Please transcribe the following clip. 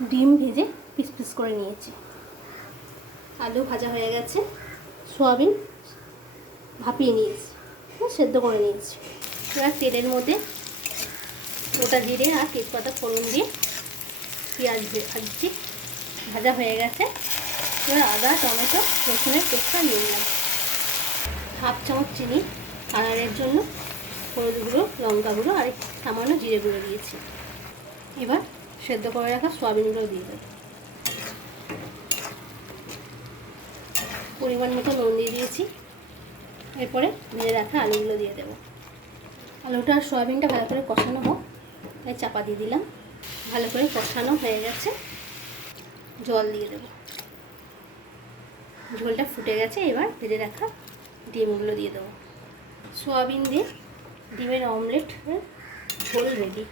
ডিম ভেজে piece piece করে নিয়েছি। আলু ভাজা হয়ে গেছে, সয়াবিন ভাপিয়ে নিয়েছি, সেদ্ধ করে নিয়েছি। এবার তেলের মধ্যে গোটা জিরে আর তেজপাতা ফোড়ন দিয়ে পেঁয়াজ ভাজছি। ভাজা হয়ে গেছে। এবার আদা টমেটো রসুনের পেস্টটা নিয়ে নিলাম। হাফ চামচ চিনি কালারের জন্য, হলুদ গুঁড়ো, লঙ্কা গুঁড়ো আর সামান্য জিরে গুঁড়ো দিয়েছি। এবার সেদ্ধ করে রাখা সয়াবিনগুলো দিয়ে দেবো। পরিমাণ মতো নুন দিয়ে দিয়েছি। এরপরে ভেজে রাখা আলুগুলো দিয়ে দেবো। আলুটা আর সয়াবিনটা ভালো করে কষানো হোক, তাই চাপা দিয়ে দিলাম। ভালো করে কষানো হয়ে গেছে, জল দিয়ে দেবো। ঝোলটা ফুটে গেছে। এবার ভেজে রাখা ডিমগুলো দিয়ে দেবো। সয়াবিন দিয়ে ডিমের অমলেট ঝোল রেডি।